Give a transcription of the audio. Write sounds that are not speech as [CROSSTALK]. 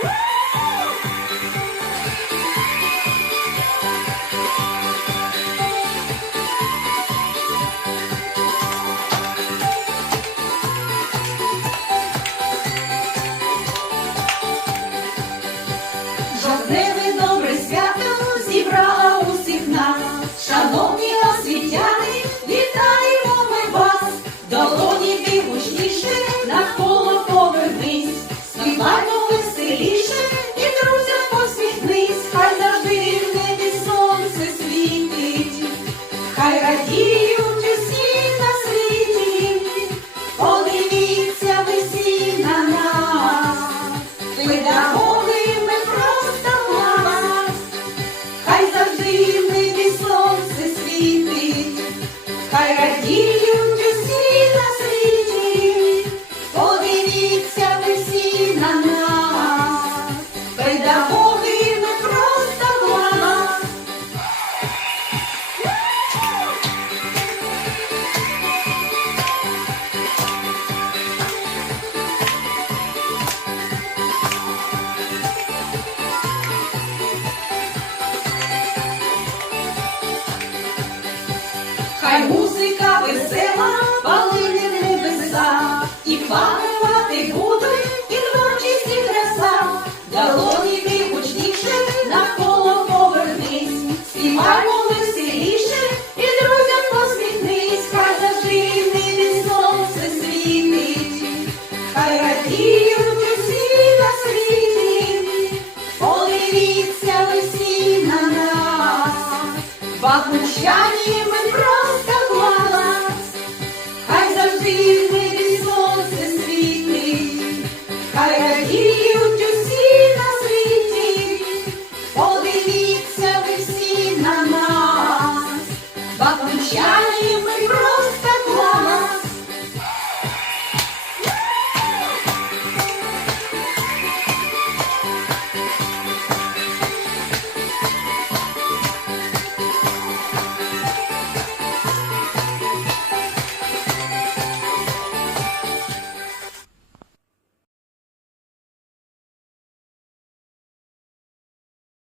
Yeah! [LAUGHS] хай музика весела, палине небеса, і панувати буде, і творчість, і краса, долоні ти гучніше, навколо повернись, співаймо веселіше, і друзям посміхнись, хай заживі небі сонце світить, хай радіють усі на світі, подивіться весіль на нас, бабущані. see you.